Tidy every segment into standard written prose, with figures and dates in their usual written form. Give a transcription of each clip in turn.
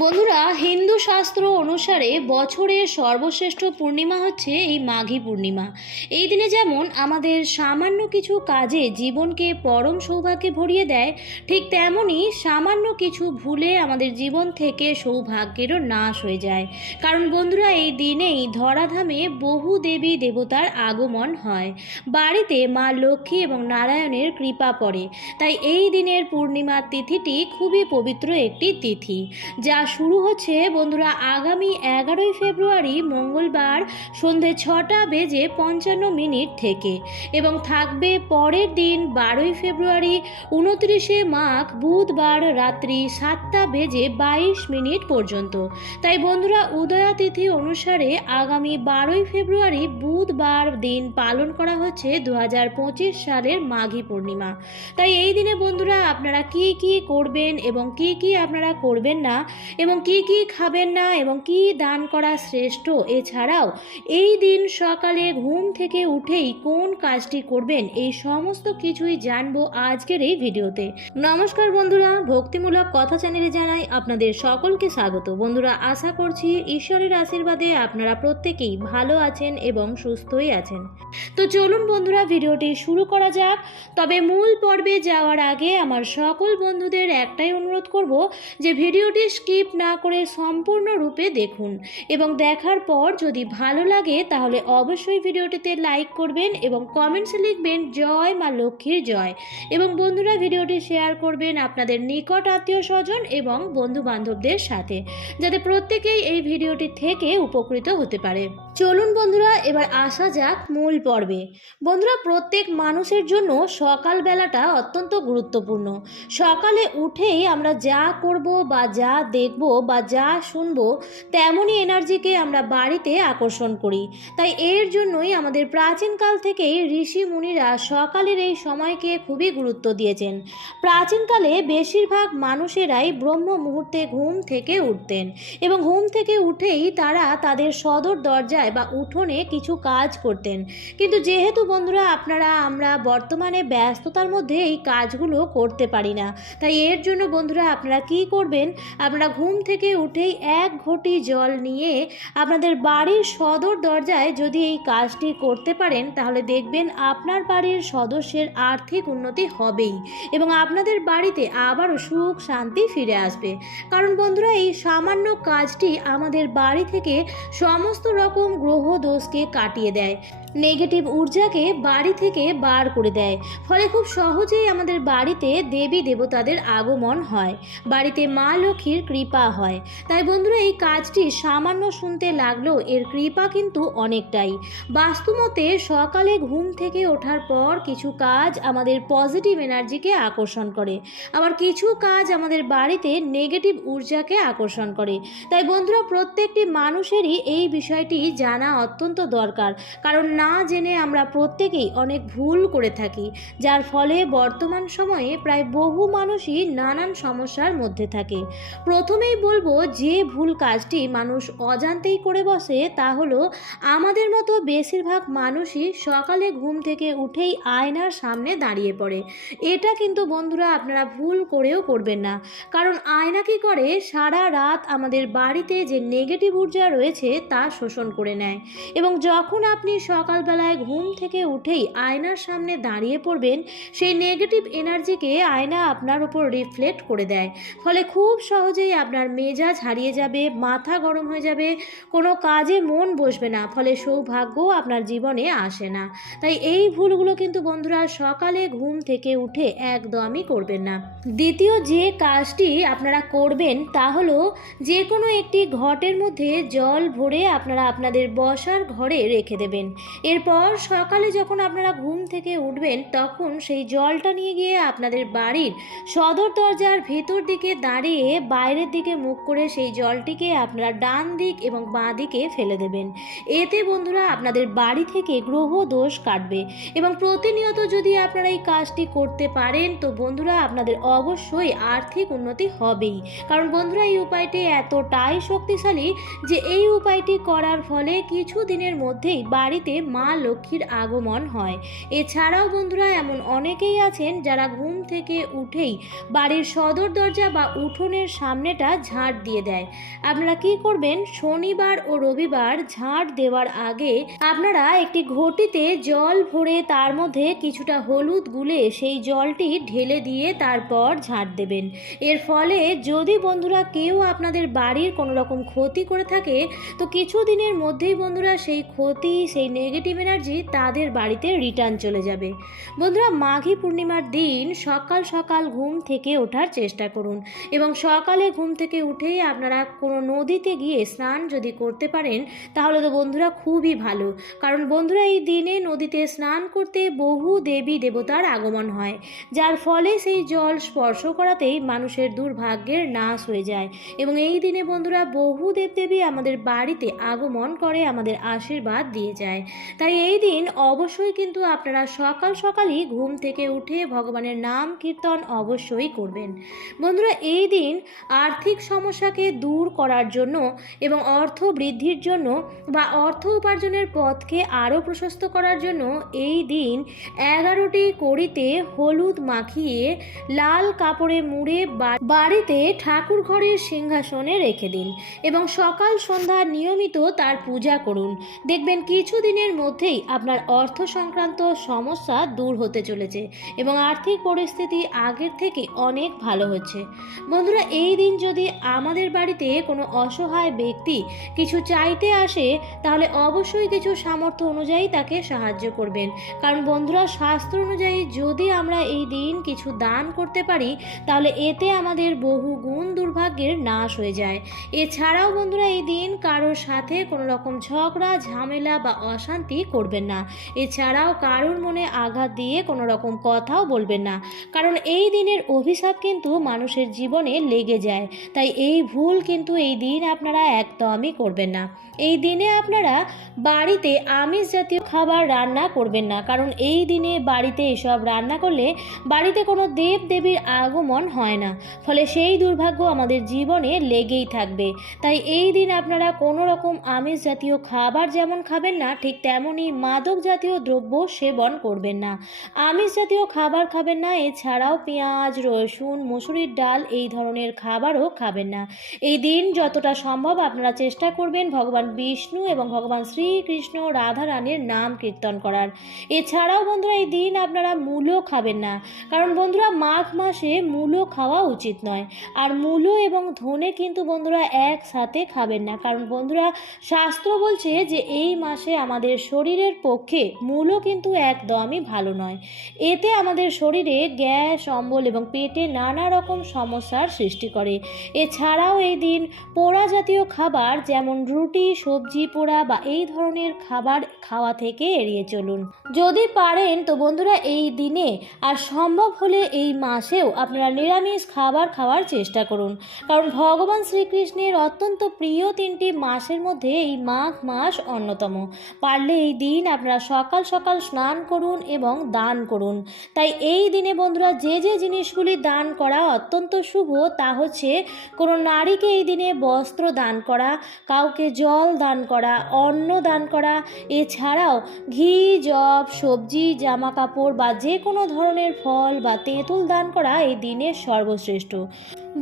বন্ধুরা, হিন্দু শাস্ত্র অনুসারে বছরের সর্বশ্রেষ্ঠ পূর্ণিমা হচ্ছে এই মাঘী পূর্ণিমা। এই দিনে যেমন আমাদের সামান্য কিছু কাজে জীবনকে পরম সৌভাগ্যে ভরিয়ে দেয়, ঠিক তেমনই সামান্য কিছু ভুলে আমাদের জীবন থেকে সৌভাগ্যেরও নাশ হয়ে যায়। কারণ বন্ধুরা, এই দিনেই ধরাধামে বহু দেবী দেবতার আগমন হয়, বাড়িতে মা লক্ষ্মী এবং নারায়ণের কৃপা পড়ে। তাই এই দিনের পূর্ণিমার তিথিটি খুবই পবিত্র একটি তিথি, যা শুরু হচ্ছে বন্ধুরা আগামী 11ই ফেব্রুয়ারি মঙ্গলবার সন্ধে 6:55 থেকে এবং থাকবে পরের দিন 12ই ফেব্রুয়ারি 29শে মাঘ বুধবার রাত্রি 7:22 পর্যন্ত। তাই বন্ধুরা, উদয়া তিথি অনুসারে আগামী 12ই ফেব্রুয়ারি বুধবার দিন পালন করা হচ্ছে 2025 সালের মাঘী পূর্ণিমা। তাই এই দিনে বন্ধুরা আপনারা কি কি করবেন এবং কি কি আপনারা করবেন না, এবং কি কি খাবেন না, এবং কি দান করা শ্রেষ্ঠ, এছাড়াও এই দিন সকালে ঘুম থেকে উঠেই কোন কাজটি করবেন, এই সমস্ত কিছুই জানবো আজকের এই ভিডিওতে। নমস্কার বন্ধুরা, ভক্তিমূলক কথা চ্যানেলে জানাই আপনাদের সকলকে স্বাগত। বন্ধুরা, আশা করছি ঈশ্বরের আশীর্বাদে আপনারা প্রত্যেকেই ভালো আছেন এবং সুস্থই আছেন। তো চলুন বন্ধুরা, ভিডিওটি শুরু করা যাক। তবে মূল পর্বে যাওয়ার আগে আমার সকল বন্ধুদের একটাই অনুরোধ করব যে ভিডিওটি স্কিপ না করে সম্পূর্ণরূপে দেখুন, এবং দেখার পর যদি ভালো লাগে তাহলে অবশ্যই ভিডিওটিতে লাইক করবেন এবং কমেন্টসে লিখবেন জয় মা লক্ষ্মীর জয়। এবং বন্ধুরা, ভিডিওটি শেয়ার করবেন আপনাদের নিকট আত্মীয় স্বজন এবং বন্ধু বান্ধবদের সাথে, যাতে প্রত্যেকেই এই ভিডিওটি থেকে উপকৃত হতে পারে। চলুন বন্ধুরা, এবার আসা যাক মূল পর্বে। বন্ধুরা, প্রত্যেক মানুষের জন্য সকালবেলাটা অত্যন্ত গুরুত্বপূর্ণ। সকালে উঠেই আমরা যা করব বা যা দেখব বা যা শুনব, তেমনই এনার্জিকে আমরা বাড়িতে আকর্ষণ করি। তাই এর জন্যই আমাদের প্রাচীনকাল থেকেই ঋষি মুনিরা সকালের এই সময়কে খুবই গুরুত্ব দিয়েছেন। প্রাচীনকালে বেশিরভাগ মানুষেরাই ব্রহ্ম মুহূর্তে ঘুম থেকে উঠতেন এবং ঘুম থেকে উঠেই তারা তাদের সদর দরজায় বা উঠোনে কিছু কাজ করতেন। কিন্তু যেহেতু বন্ধুরা আমরা বর্তমানে ব্যস্ততার মধ্যে এই কাজগুলো করতে পারি না, তাই এর জন্য বন্ধুরা আপনারা কি করবেন, আপনারা ঘুম থেকে উঠেই 1 ঘটি জল নিয়ে আপনাদের বাড়ির সদর দরজায় যদি এই কাজটি করতে পারেন, তাহলে দেখবেন আপনার বাড়ির সদস্যের আর্থিক উন্নতি হবেই এবং আপনাদের বাড়িতে আবারও সুখ শান্তি ফিরে আসবে। কারণ বন্ধুরা, এই সামান্য কাজটি আমাদের বাড়ি থেকে সমস্ত রকম গ্রহ দোষকে কাটিয়ে দেয়, নেগেটিভ ঊর্জাকে বাড়ি থেকে বার করে দেয়। ফলে খুব সহজেই আমাদের বাড়িতে দেবী দেবতাদের আগমন হয়, বাড়িতে মা লক্ষ্মীর কৃপা হয়। তাই বন্ধুরা, এই কাজটি সামান্য শুনতে লাগলেও এর কৃপা কিন্তু অনেকটাই। বাস্তুমতে সকালে ঘুম থেকে ওঠার পর কিছু কাজ আমাদের পজিটিভ এনার্জিকে আকর্ষণ করে, আবার কিছু কাজ আমাদের বাড়িতে নেগেটিভ ঊর্জাকে আকর্ষণ করে। তাই বন্ধুরা, প্রত্যেকটি মানুষেরই এই বিষয়টি জানা অত্যন্ত দরকার, কারণ না জেনে আমরা প্রত্যেকেই অনেক ভুল করে থাকি, যার ফলে বর্তমান সময়ে প্রায় বহু মানুষই নানান সমস্যার মধ্যে থাকে। প্রথমেই বলবো, যে ভুল কাজটি মানুষ অজান্তেই করে বসে তা হলো আমাদের মতো বেশিরভাগ মানুষই সকালে ঘুম থেকে উঠেই আয়নার সামনে দাঁড়িয়ে পড়ে। এটা কিন্তু বন্ধুরা আপনারা ভুল করেও করবেন না, কারণ আয়না কি করে, সারা রাত আমাদের বাড়িতে যে নেগেটিভ ঊর্জা রয়েছে তা শোষণ করে নেয়, এবং যখন আপনি সকালবেলায় ঘুম থেকে উঠেই আয়নার সামনে দাঁড়িয়ে পড়বেন, সেই নেগেটিভ এনার্জিকে আয়না আপনার উপর রিফ্লেক্ট করে দেয়। ফলে খুব সহজেই আপনার মেজাজ হারিয়ে যাবে, মাথা গরম হয়ে যাবে, কোনো কাজে মন বসবে না, ফলে সৌভাগ্যও আপনার জীবনে আসে না। তাই এই ভুলগুলো কিন্তু বন্ধুরা সকালে ঘুম থেকে উঠে একদমই করবেন না। দ্বিতীয় যে কাজটি আপনারা করবেন তা হলো, যে কোনো একটি ঘটের মধ্যে জল ভরে আপনারা আপনাদের বসার ঘরে রেখে দেবেন। এরপর সকালে যখন আপনারা ঘুম থেকে উঠবেন, তখন সেই জলটা নিয়ে গিয়ে আপনাদের বাড়ির সদর দরজার ভেতর দিকে দাঁড়িয়ে বাইরের দিকে মুখ করে সেই জলটিকে আপনারা ডান দিক এবং বাঁ দিকে ফেলে দেবেন। এতে বন্ধুরা আপনাদের বাড়ি থেকে গ্রহ দোষ কাটবে, এবং প্রতিনিয়ত যদি আপনারা এই কাজটি করতে পারেন, তো বন্ধুরা আপনাদের অবশ্যই আর্থিক উন্নতি হবেই। কারণ বন্ধুরা, এই উপায়টি এতটাই শক্তিশালী যে এই উপায়টি করার ফলে কিছু দিনের মধ্যেই বাড়িতে মা লক্ষ্মীর আগমন হয়। এছাড়াও বন্ধুরা এমন অনেকেই আছেন যারা ঘুম থেকে উঠেই বাড়ির সদর দরজা বা উঠোনের সামনেটা ঝাঁট দিয়ে দেয়। আপনারা কি করবেন, শনিবার ও রবিবার ঝাঁট দেওয়ার আগে আপনারা একটি ঘটিতে জল ভরে তার মধ্যে কিছুটা হলুদ গুলে সেই জলটি ঢেলে দিয়ে তারপর ঝাঁট দেবেন। এর ফলে যদি বন্ধুরা কেউ আপনাদের বাড়ির কোনো রকম ক্ষতি করে থাকে তো কিছু দিনের মধ্যেই বন্ধুরা সেই ক্ষতি, সেই নেগেটিভ এনার্জি তাদের বাড়িতে রিটার্ন চলে যাবে। বন্ধুরা মাঘী পূর্ণিমার দিন সকাল সকাল ঘুম থেকে ওঠার চেষ্টা করুন এবং সকালে ঘুম থেকে উঠেই আপনারা কোনো নদীতে গিয়ে স্নান যদি করতে পারেন তাহলে তো বন্ধুরা খুবই ভালো। কারণ বন্ধুরা এই দিনে নদীতে স্নান করতে বহু দেবী দেবতার আগমন হয়, যার ফলে সেই জল স্পর্শ করাতেই মানুষের দুর্ভাগ্যের নাশ হয়ে যায় এবং এই দিনে বন্ধুরা বহু দেবদেবী আমাদের বাড়িতে আগমন করে, আমাদের আশীর্বাদ দিয়ে যায়। তাই এই দিন অবশ্যই কিন্তু আপনারা সকাল সকালই ঘুম থেকে উঠে ভগবানের নাম কীর্তন অবশ্যই করবেন। বন্ধুরা এই দিন আর্থিক সমস্যাকে দূর করার জন্য এবং অর্থ বৃদ্ধির জন্য বা অর্থ উপার্জনের পথকে আরও প্রশস্ত করার জন্য এই দিন 11টি কড়িতে হলুদ মাখিয়ে লাল কাপড়ে মুড়ে বাড়িতে ঠাকুর ঘরের সিংহাসনে রেখে দিন এবং সকাল সন্ধ্যা নিয়মিত তার পূজা করুন। দেখবেন কিছু দিনের মধ্যেই আপনার অর্থ সংক্রান্ত সমস্যা দূর হতে চলেছে এবং আর্থিক পরিস্থিতি আগের থেকে অনেক ভালো হচ্ছে। বন্ধুরা এই দিন যদি আমাদের বাড়িতে কোনো অসহায় ব্যক্তি কিছু চাইতে আসে তাহলে অবশ্যই কিছু সামর্থ্য অনুযায়ী তাকে সাহায্য করবেন। কারণ বন্ধুরা শাস্ত্র অনুযায়ী যদি আমরা এই দিন কিছু দান করতে পারি তাহলে এতে আমাদের বহু গুণ দুর্ভাগ্যের নাশ হয়ে যায়। এছাড়াও বন্ধুরা এই দিন কারোর সাথে কোনো রকম ঝগড়া ঝামেলা বা অশান্তি করবেন না। এছাড়াও কারোর মনে আঘাত দিয়ে কোনো রকম কথাও বলবেন না, কারণ এই দিনের অভিশাপ কিন্তু মানুষের জীবনে লেগে যায়। তাই এই ভুল কিন্তু এই দিন আপনারা একদমই করবেন না। এই দিনে আপনারা বাড়িতে আমিষ জাতীয় খাবার রান্না করবেন না, কারণ এই দিনে বাড়িতে এসব রান্না করলে বাড়িতে কোনো দেব দেবীর আগমন হয় না, ফলে সেই দুর্ভাগ্য আমাদের জীবনে লেগেই থাকবে। তাই এই দিন আপনারা কোনো রকম আমিষ জাতীয় খাবার যেমন খাবেন না, ঠিক তেমনই মাদক জাতীয় দ্রব্য সেবন করবেন না। আমিষ জাতীয় খাবার খাবেন না, এছাড়াও পেঁয়াজ, রসুন, মসুরির ডাল এই ধরনের খাবারও খাবেন না। এই দিন যতটা সম্ভব আপনারা চেষ্টা করবেন ভগবান বিষ্ণু এবং ভগবান শ্রীকৃষ্ণ রাধা রানীর নাম কীর্তন করার। এছাড়াও বন্ধুরা এই দিন আপনারা মূলো খাবেন না, কারণ বন্ধুরা মাঘ মাসে মূলো খাওয়া উচিত নয়। আর মূলো এবং ধনে কিন্তু বন্ধুরা একসাথে খাবেন না, কারণ বন্ধুরা শাস্ত্র বলছে যে এই মাসে আমাদের শরীরের পক্ষে মূলো কিন্তু একদমই ভালো নয়। এতে আমাদের শরীরে গ্যাস, অম্বল এবং পেটে নানা রকম সমস্যার সৃষ্টি করে। এছাড়াও এই দিন পোড়া জাতীয় খাবার যেমন রুটি, সবজি পোড়া বা এই ধরনের খাবার খাওয়া থেকে এড়িয়ে চলুন। যদি পারেন তো বন্ধুরা এই দিনে আর সম্ভব হলে এই মাসেও আপনারা নিরামিষ খাবার খাওয়ার চেষ্টা করুন, কারণ ভগবান শ্রীকৃষ্ণের অত্যন্ত প্রিয় 3টি মাসের মধ্যে এই মাঘ মাস অন্যতম। পারলে এই দিন আপনারা সকাল সকাল স্নান করুন এবং দান করুন। তাই এই দিনে বন্ধুরা যে যে জিনিসগুলি দান করা অত্যন্ত শুভ তা হচ্ছে কোনো নারীকে এই দিনে বস্ত্র দান করা, কাউকে জল দান করা, অন্ন দান করা, এছাড়াও ঘি, জব, সবজি, জামা কাপড় বা যে কোনো ধরনের ফল বা তেঁতুল দান করা এই দিনের সর্বশ্রেষ্ঠ।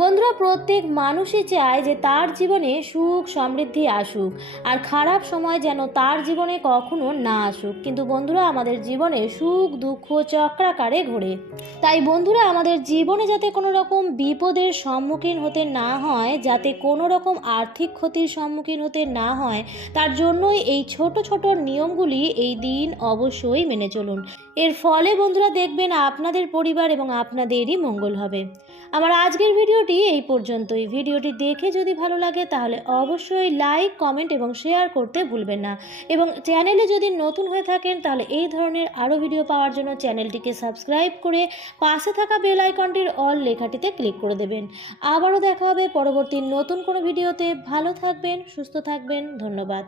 বন্ধুরা প্রত্যেক মানুষই চায় যে তার জীবনে সুখ সমৃদ্ধি আসুক আর খারাপ সময় যেন তার জীবনে কখনো না আসুক, কিন্তু বন্ধুরা আমাদের জীবনে সুখ দুঃখ চক্রাকারে ঘোরে। তাই বন্ধুরা আমাদের জীবনে যাতে কোনো রকম বিপদের সম্মুখীন হতে না হয়, যাতে কোনো রকম আর্থিক ক্ষতির সম্মুখীন হতে না হয়, তার জন্যই এই ছোট ছোট নিয়মগুলি এই দিন অবশ্যই মেনে চলুন। এর ফলে বন্ধুরা দেখবেন আপনাদের পরিবার এবং আপনাদেরই মঙ্গল হবে। আমার আজকের ভিডিওটি এই পর্যন্তই। ভিডিওটি দেখে যদি ভালো লাগে তাহলে অবশ্যই লাইক, কমেন্ট এবং শেয়ার করতে ভুলবেন না এবং চ্যানেলে যদি নতুন হয়ে থাকেন তাহলে এই ধরনের আরও ভিডিও পাওয়ার জন্য চ্যানেলটিকে সাবস্ক্রাইব করে পাশে থাকা বেল আইকনটির অল লেখাটিতে ক্লিক করে দেবেন। আবারও দেখা হবে পরবর্তী নতুন কোনো ভিডিওতে। ভালো থাকবেন, সুস্থ থাকবেন। ধন্যবাদ।